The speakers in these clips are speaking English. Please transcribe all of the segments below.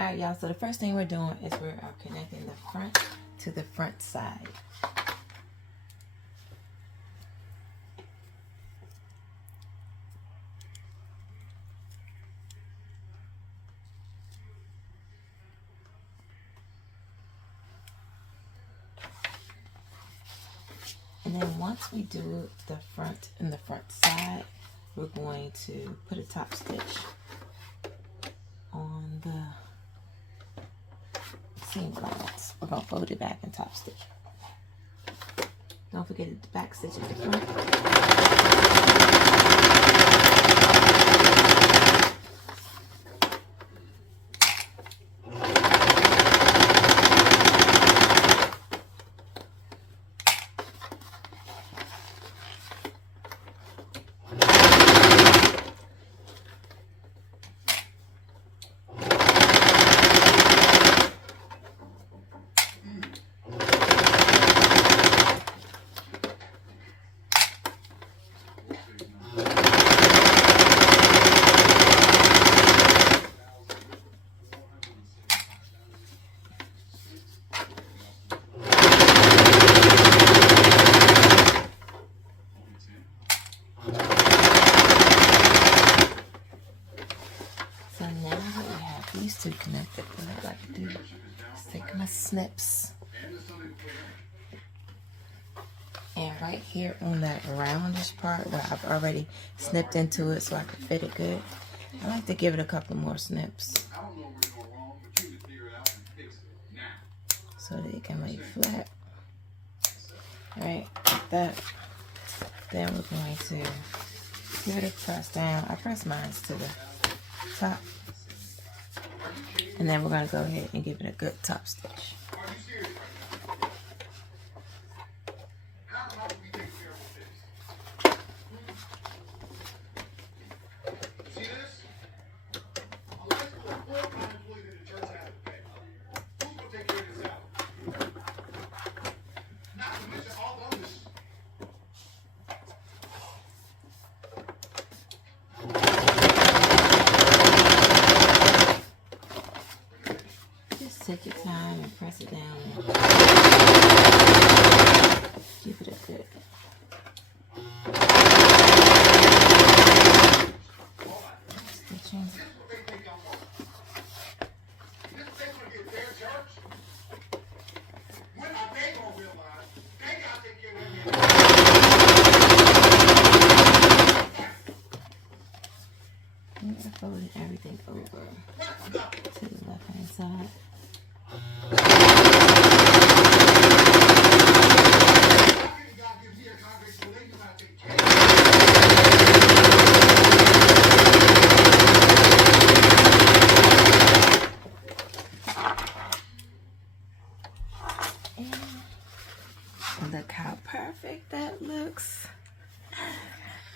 Alright, y'all, so the first thing we're doing is we're connecting the front to the front side. And then once we do the front and the front side, we're going to put a top stitch on the seam allowance. We're going to fold it back and top stitch. Don't forget the back stitch at the front. To connect it, what I like to do is take my snips and right here on that roundish part where I've already snipped into it so I can fit it good, I like to give it a couple more snips so that it can lay flat. Alright, like that. Then we're going to give it a press down. I press mine to the top. And then we're going to go ahead and give it a good top stitch. Take your time and press it down and give it a good stitching. I'm folding everything over to the left hand side. And look how perfect that looks.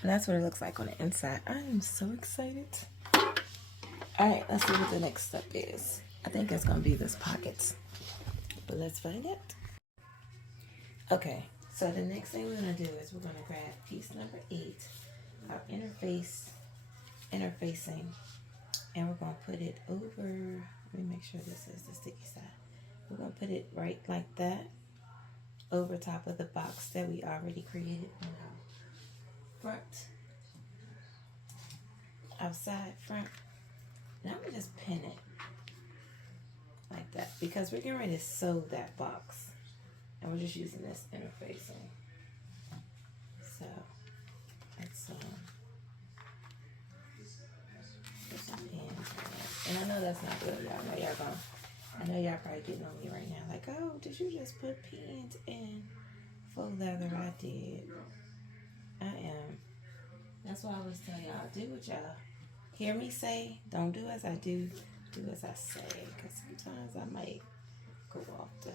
And that's what it looks like on the inside. I am so excited. Alright, let's see what the next step is. I think it's going to be this pockets. But let's find out. Okay, so the next thing we're going to do is we're going to grab piece number 8, our interfacing, and we're going to put it over, let me make sure this is the sticky side. We're going to put it right like that over top of the box that we already created on our front, outside, front. And I'm going to just pin it like that because we're getting ready to sew that box. And we're just using this interfacing. So, let's put some pins in. And I know that's not good, y'all. I know y'all probably getting on me right now. Like, oh, did you just put pins in faux leather? I did. I am. That's why I always tell y'all, do what y'all hear me say. Don't do as I do. Do as I say. Because sometimes I might go off the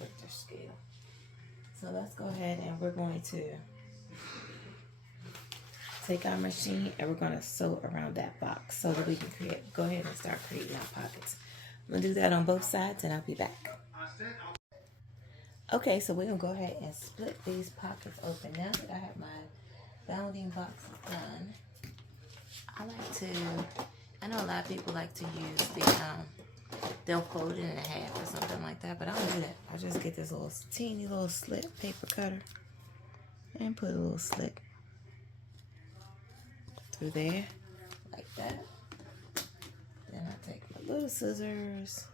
Richter scale. So let's go ahead and we're going to take our machine and we're going to sew around that box so that we can go ahead and start creating our pockets. I'm going to do that on both sides and I'll be back. Okay, so we're going to go ahead and split these pockets open. Now that I have my bounding box done, I know a lot of people like to use they'll fold it in half or something like that. But I don't do that. I just get this little teeny little slit paper cutter and put a little slit through there like that. Then I take my little scissors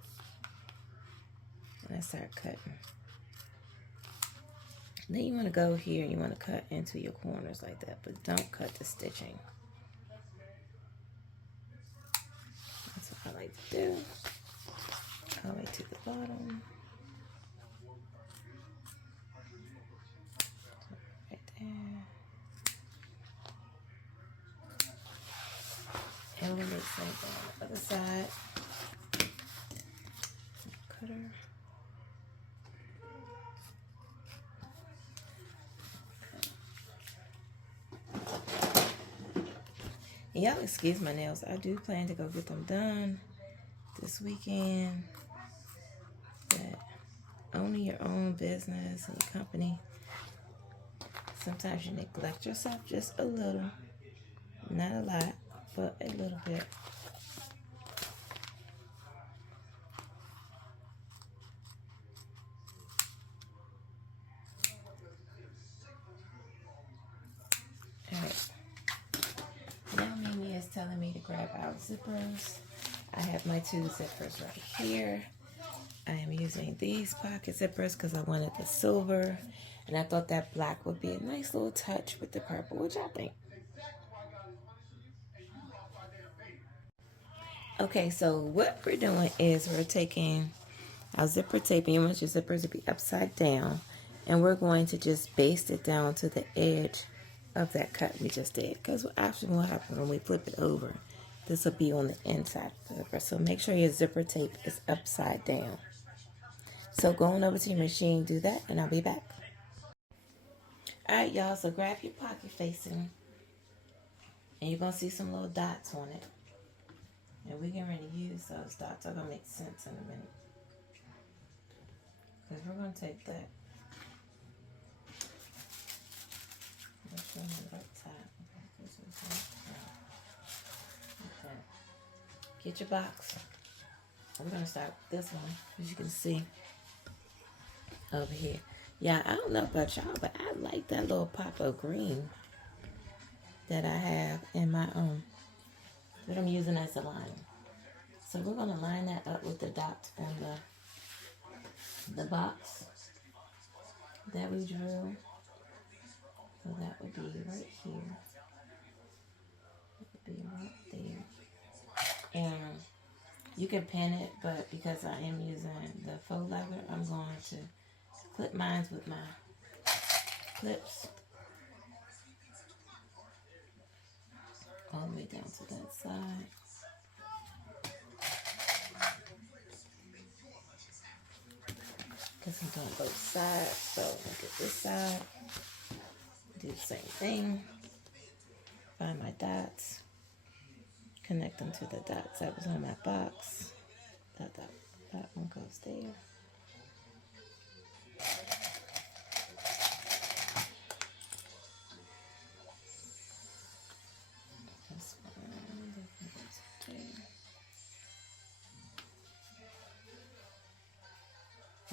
and I start cutting. Then you want to go here and you want to cut into your corners like that, but don't cut the stitching. That's what I like to do. All the way to the bottom. Right there. And we'll make same thing on the other side. Cutter. Y'all excuse my nails. I do plan to go get them done this weekend. But owning your own business and your company, sometimes you neglect yourself just a little. Not a lot, but a little bit. Alright. Now Mimi is telling me to grab our zippers. I have my 2 zippers right here. I am using these pocket zippers because I wanted the silver. And I thought that black would be a nice little touch with the purple. What y'all think? Okay, so what we're doing is we're taking our zipper tape, and you want your zippers to be upside down, and we're going to just baste it down to the edge of that cut we just did, because actually what happens when we flip it over, this will be on the inside of the zipper. So make sure your zipper tape is upside down. So going over to your machine, do that, and I'll be back. Alright, y'all, so grab your pocket facing, and you're going to see some little dots on it. And we're getting ready to use those dots. They're going to make sense in a minute. Because we're going to take that. Let's show you the right side. Okay, this is right. Okay. Get your box. We're going to start with this one, as you can see over here. Yeah, I don't know about y'all, but I like that little pop of green that I have in my that I'm using as a line. So we're going to line that up with the dots on the box that we drew. So that would be right here. It would be right there. And you can pin it, but because I am using the faux leather, I'm going to clip mine with my clips all the way down to that side. Because I'm doing both sides, so look at this side. Do the same thing. Find my dots. Connect them to the dots that was on my box. That one goes there. This one goes there.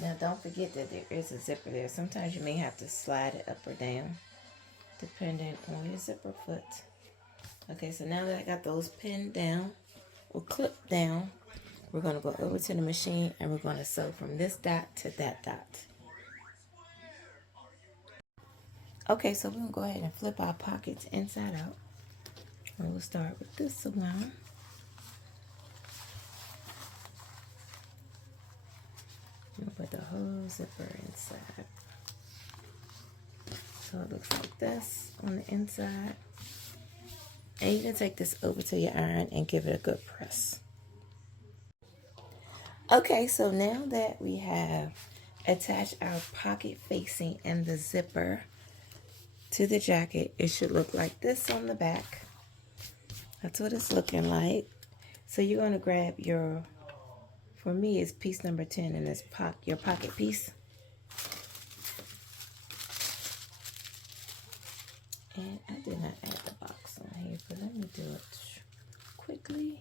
Now don't forget that there is a zipper there. Sometimes you may have to slide it up or down, depending on your zipper foot. Okay, so now that I got those pinned down or clipped down, we're going to go over to the machine and we're going to sew from this dot to that dot. Okay, so we're going to go ahead and flip our pockets inside out. And we'll start with this one. We'll put the whole zipper inside. So it looks like this on the inside. And you can take this over to your iron and give it a good press. Okay, so now that we have attached our pocket facing and the zipper to the jacket, it should look like this on the back. That's what it's looking like. So you're going to grab your, for me it's piece number 10 in this your pocket piece. And I did not add the box on here, but let me do it quickly.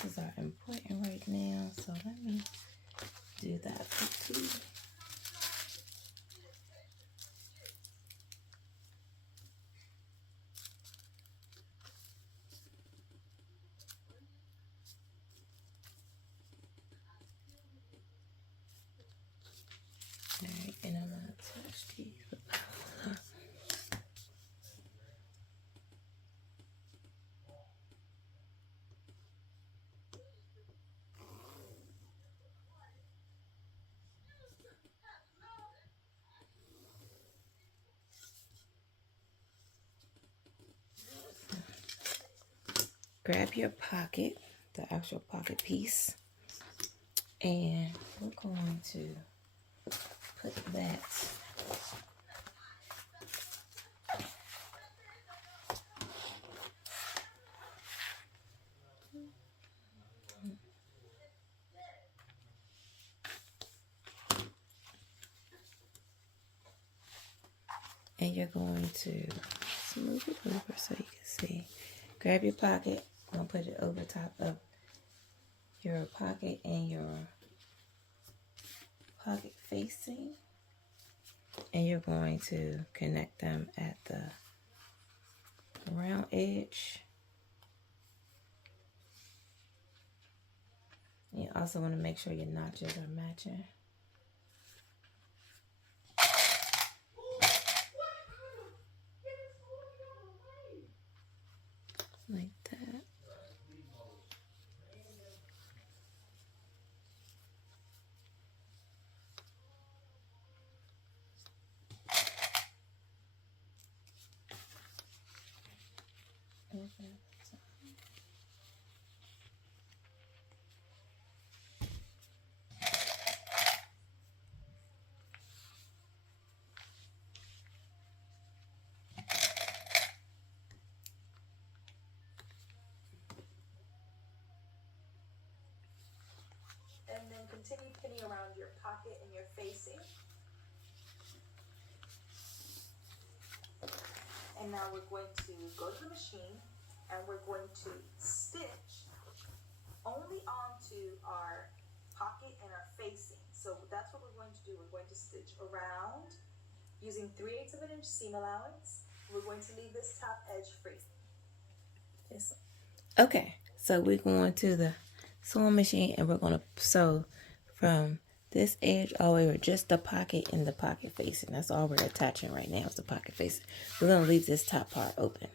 pieces are important right now, so let me do that quickly. Alright, and I'm gonna touch these. Grab your pocket, the actual pocket piece, and we're going to put that and you're going to smooth it over so you can see. Grab your pocket. I'm gonna put it over top of your pocket and your pocket facing, and you're going to connect them at the round edge. You also want to make sure your notches are matching. Like that. Okay. And then continue pinning around your pocket and your facing. And now we're going to go to the machine and we're going to stitch only onto our pocket and our facing. So that's what we're going to do. We're going to stitch around using 3/8 of an inch seam allowance. We're going to leave this top edge free. Okay, so we're going to the sewing machine and we're going to sew from this edge all the way over just the pocket and the pocket facing. That's all we're attaching right now is the pocket facing. We're going to leave this top part open.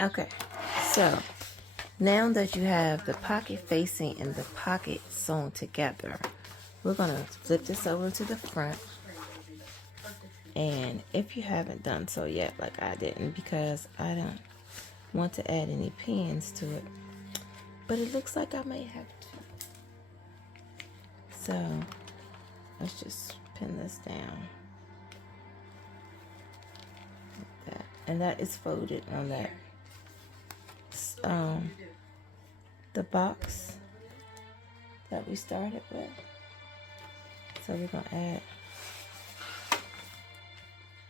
Okay, so now that you have the pocket facing and the pocket sewn together, we're going to flip this over to the front. And if you haven't done so yet, like I didn't, because I don't want to add any pins to it, but it looks like I may have to. So let's just pin this down like that. And that is folded on that the box that we started with. So we're gonna add.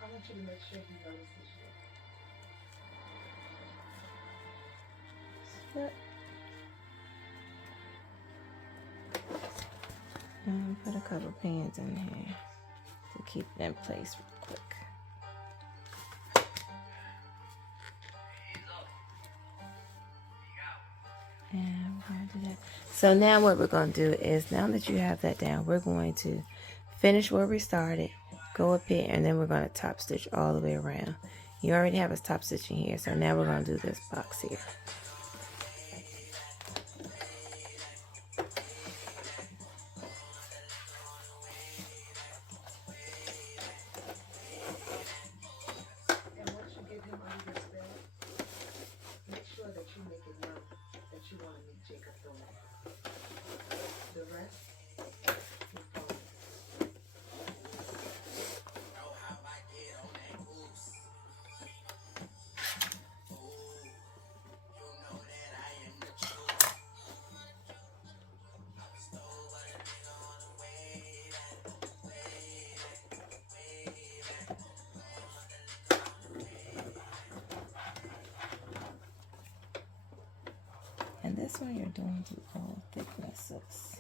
I want you to make sure he notices you. Slip. And put a couple pins in here to keep it in place real quick. And we're going to do that. So now what we're going to do is, now that you have that down, we're going to finish where we started, go up here, and then we're going to top stitch all the way around. You already have a top stitch in here, so now we're going to do this box here. And once you get him under your spell, make sure that you make it known that you want to meet Jacob Thorne. The rest is bonus. And this one you're doing to all thicknesses.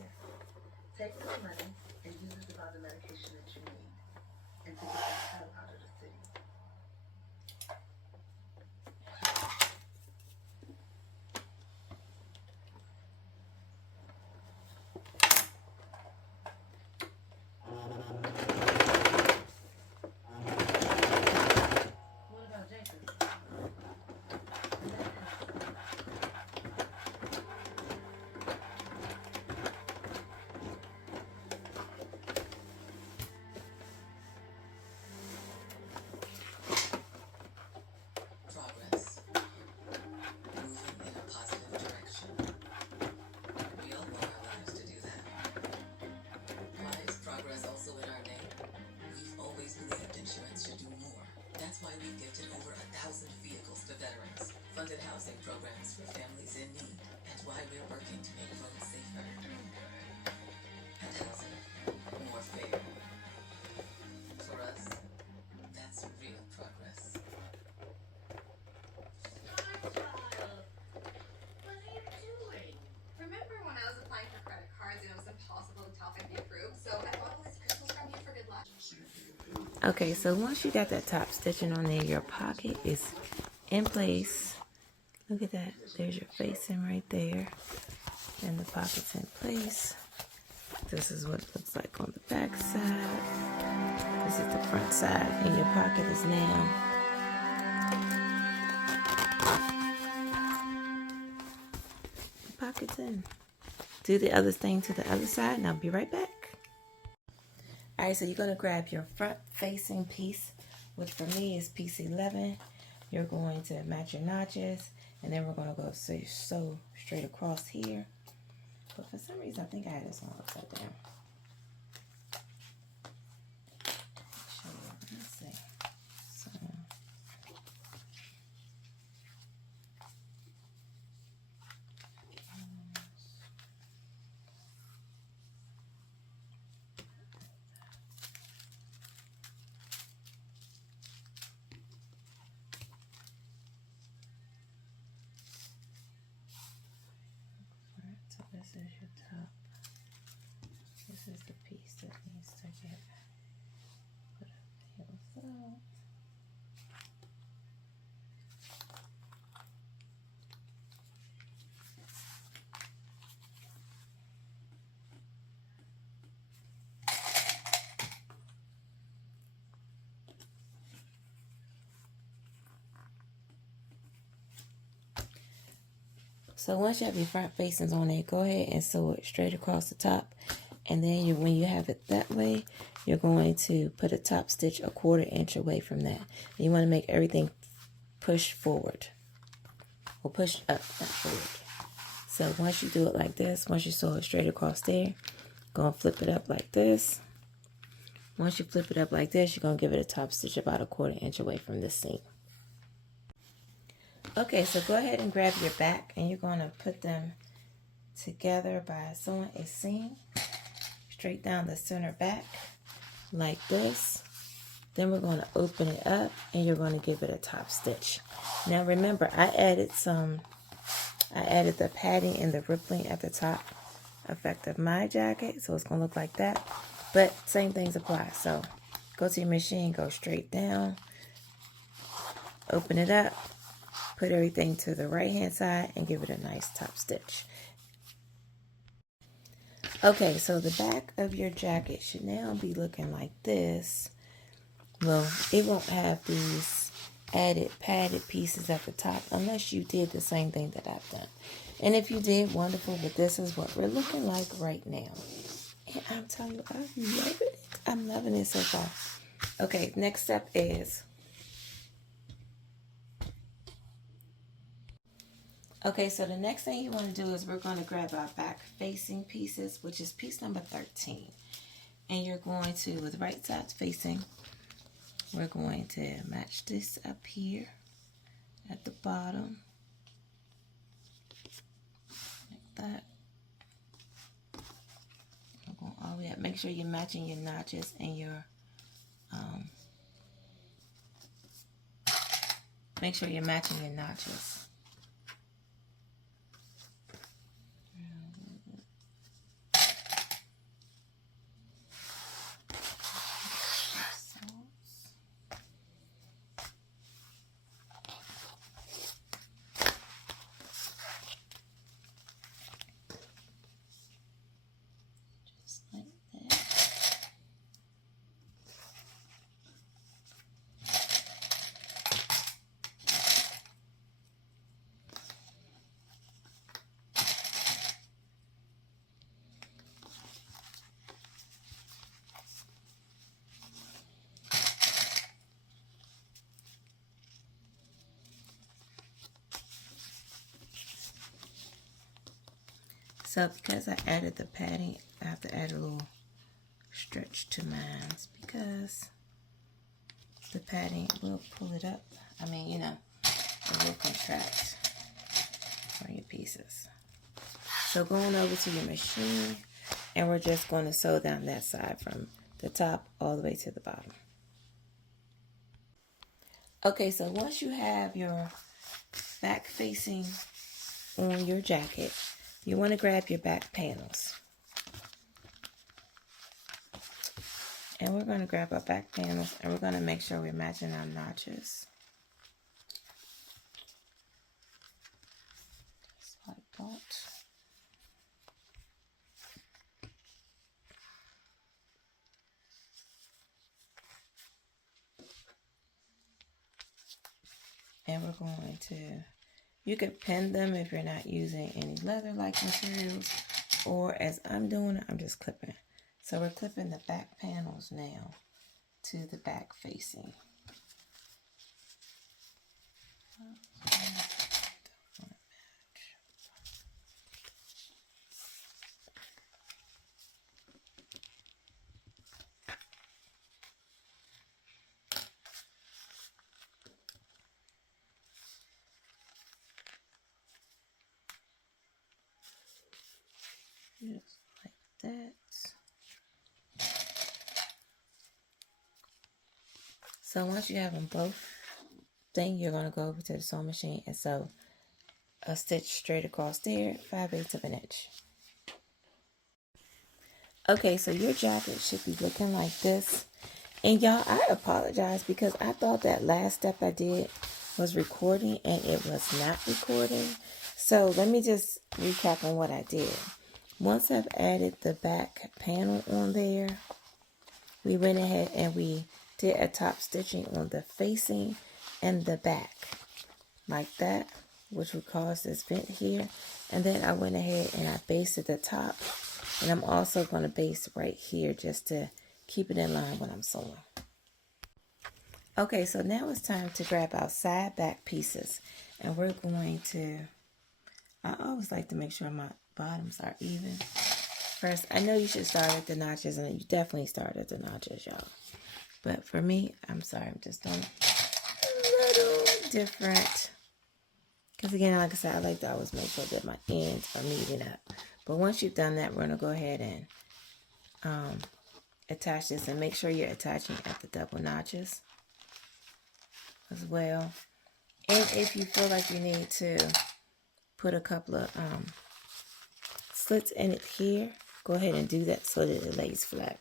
Take this money and use it to buy the medication that you need and to get the hell out of the city. What about Jacob? Progress. Moving in a positive direction. We all want our lives to do that. Why is progress also in our name? We've always believed insurance should do more. That's why we've gifted over 1,000 vehicles to veterans, funded housing programs for families in need, and why we're working to make roads safer. And housing more fair. For us, that's real progress. What are you doing? Remember when I was applying for credit cards and it was impossible to tell if I'd be approved? So I bought all these crystals from you for good luck. Okay, so once you got that top stitching on there, your pocket is in place. Look at that. There's your facing right there. And the pocket's in place. This is what it looks like on the back side. This is the front side. And your pocket is now the pocket's in. Do the other thing to the other side and I'll be right back. Alright, so you're going to grab your front facing piece, which for me is piece 11. You're going to match your notches, and then we're going to go sew straight across here. But for some reason, I think I had this one upside down. Show you. Let's see. So, so this is your top. This is the piece that needs to get put up here. So, So once you have your front facings on there, go ahead and sew it straight across the top. And then when you have it that way, you're going to put a top stitch a 1/4 inch away from that. And you want to make everything push forward. Or push up, not forward. So once you do it like this, once you sew it straight across there, go and flip it up like this. Once you flip it up like this, you're going to give it a top stitch about a 1/4 inch away from this seam. Okay, so go ahead and grab your back, and you're going to put them together by sewing a seam straight down the center back like this. Then we're going to open it up, and you're going to give it a top stitch. Now remember, I added the padding and the rippling at the top effect of my jacket, so it's going to look like that. But same things apply. So go to your machine, go straight down, open it up, put everything to the right hand side, and give it a nice top stitch. Okay, so the back of your jacket should now be looking like this. Well, it won't have these added padded pieces at the top unless you did the same thing that I've done. And if you did, wonderful, but this is what we're looking like right now. And I'm telling you, I'm loving it. I'm loving it so far. Okay, next step is... Okay, so the next thing you want to do is we're going to grab our back facing pieces, which is piece number 13. And you're going to, with right side facing, we're going to match this up here at the bottom. Like that. We're going all the way up. Make sure you're matching your notches and your, make sure you're matching your notches. So because I added the padding, I have to add a little stretch to mine because the padding will pull it up. I mean, you know, it will contract on your pieces. So going over to your machine, and we're just going to sew down that side from the top all the way to the bottom. Okay, so once you have your back facing on your jacket, you want to grab your back panels. And we're going to grab our back panels, and we're going to make sure we're matching our notches. Just like that. And we're going to, you could pin them if you're not using any leather-like materials, or as I'm doing it, I'm just clipping. So we're clipping the back panels now to the back facing. Just like that. So once you have them both, then you're going to go over to the sewing machine and sew a stitch straight across there, 5/8 of an inch. Okay, so your jacket should be looking like this. And y'all, I apologize because I thought that last step I did was recording and it was not recording. So let me just recap on what I did. Once I've added the back panel on there, we went ahead and we did a top stitching on the facing and the back. Like that. which would cause this vent here. And then I went ahead and I basted the top. And I'm also going to base right here just to keep it in line when I'm sewing. Okay, so now it's time to grab our side back pieces. And we're going to, I always like to make sure my bottoms are even. First, I know you should start at the notches, and you definitely start at the notches, y'all. But for me, I'm sorry, I'm just doing a little different. Because again, like I said, I like to always make sure that my ends are meeting up. But once you've done that, we're going to go ahead and attach this. And make sure you're attaching at the double notches as well. And if you feel like you need to put a couple of slits in it here, go ahead and do that so that it lays flat.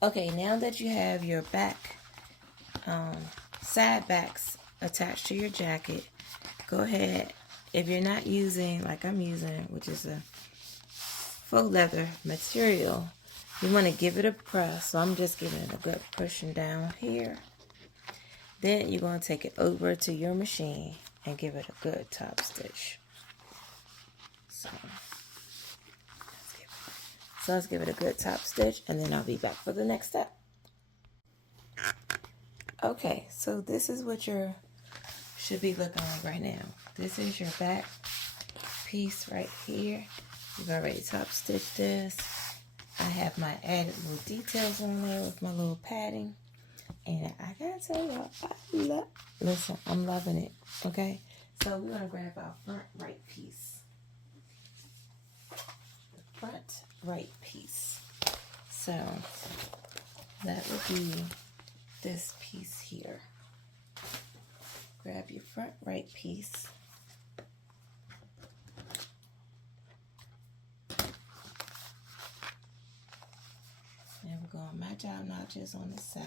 Okay, now that you have your back, side backs attached to your jacket, go ahead, if you're not using, like I'm using, which is a faux leather material, you want to give it a press. So I'm just giving it a good pushing down here. Then you're going to take it over to your machine and give it a good top stitch. So let's give it a good top stitch, and then I'll be back for the next step. Okay, so this is what your should be looking like right now. This is your back piece right here. You've already top stitched this. I have my added little details on there with my little padding. And I gotta tell y'all, listen, I'm loving it. Okay, so we're gonna grab our front right piece. The front right piece. So that would be this piece here. Grab your front right piece. And we're going to match our notches on the side.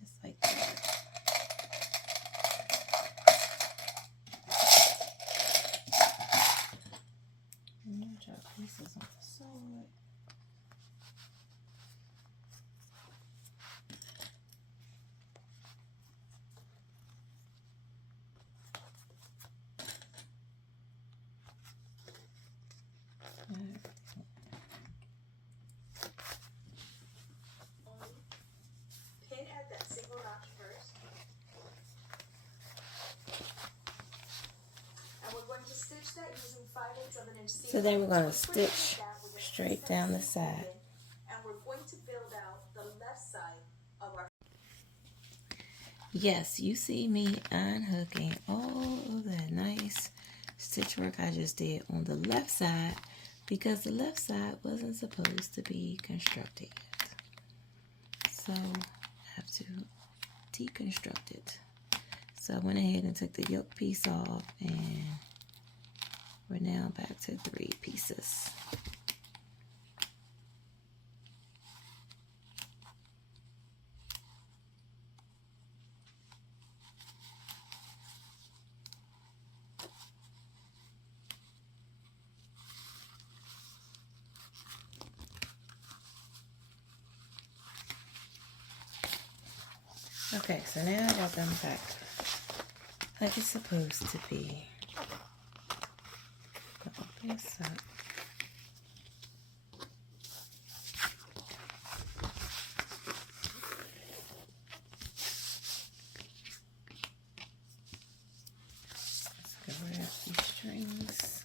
Just like that. Match our pieces on the side. So then we're going to stitch straight down the side. And we're going to build out the left side of our... Yes, you see me unhooking all of that nice stitch work I just did on the left side, because the left side wasn't supposed to be constructed yet. So I have to deconstruct it. So I went ahead and took the yoke piece off, and we're now back to 3 pieces. Okay, so now I got them back like it's supposed to be. Open this up. Let's go wrap these strings.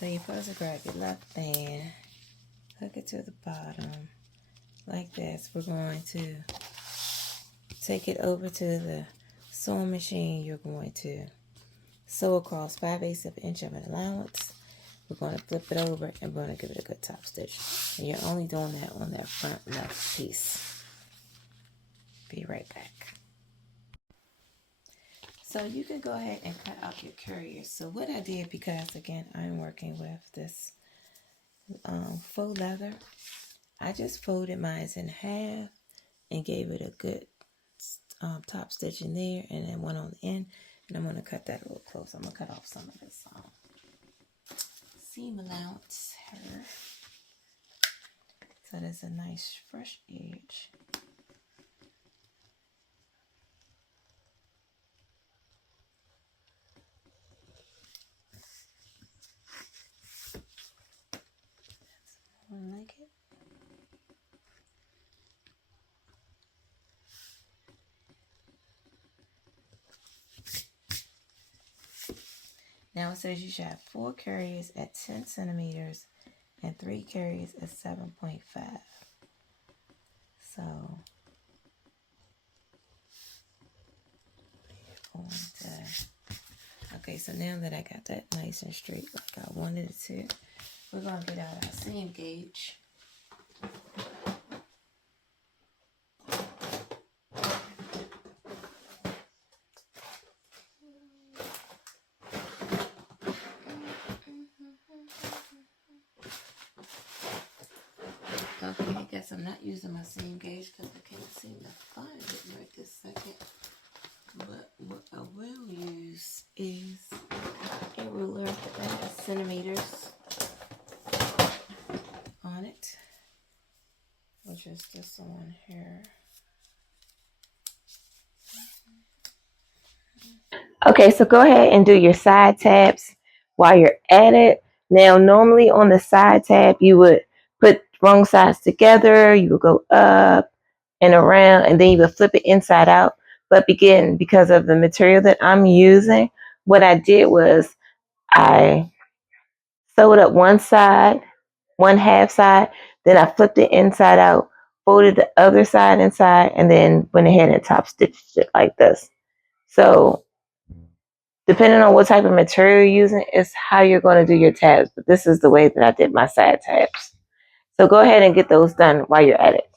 So you're supposed to grab your left band, hook it to the bottom like this. We're going to take it over to the sewing machine. You're going to sew across 5/8 of an inch of an allowance. We're going to flip it over and we're going to give it a good top stitch. And you're only doing that on that front left piece. Be right back. So you can go ahead and cut out your carriers. So what I did, because again, I'm working with this faux leather, I just folded mine in half and gave it a good top stitch in there, and then one on the end. And I'm going to cut that a little close. I'm going to cut off some of this seam allowance here. So there's a nice fresh edge. Like it. Now it says you should have 4 carriers at 10 centimeters and 3 carriers at 7.5. So okay, so now that I got that nice and straight like I wanted it to, we're going to get out our seam gauge. Okay, I guess I'm not using my seam gauge because I can't seem to find it right this second. But what I will use is a ruler that has centimeters on it, which is this one here. Okay, so go ahead and do your side tabs while you're at it. Now, normally on the side tab, you would put wrong sides together. You would go up and around, and then you would flip it inside out. But again, because of the material that I'm using, what I did was I sewed up one side, one half side, then I flipped it inside out, folded the other side inside, and then went ahead and top stitched it like this. So depending on what type of material you're using is how you're going to do your tabs. But this is the way that I did my side tabs. So go ahead and get those done while you're at it.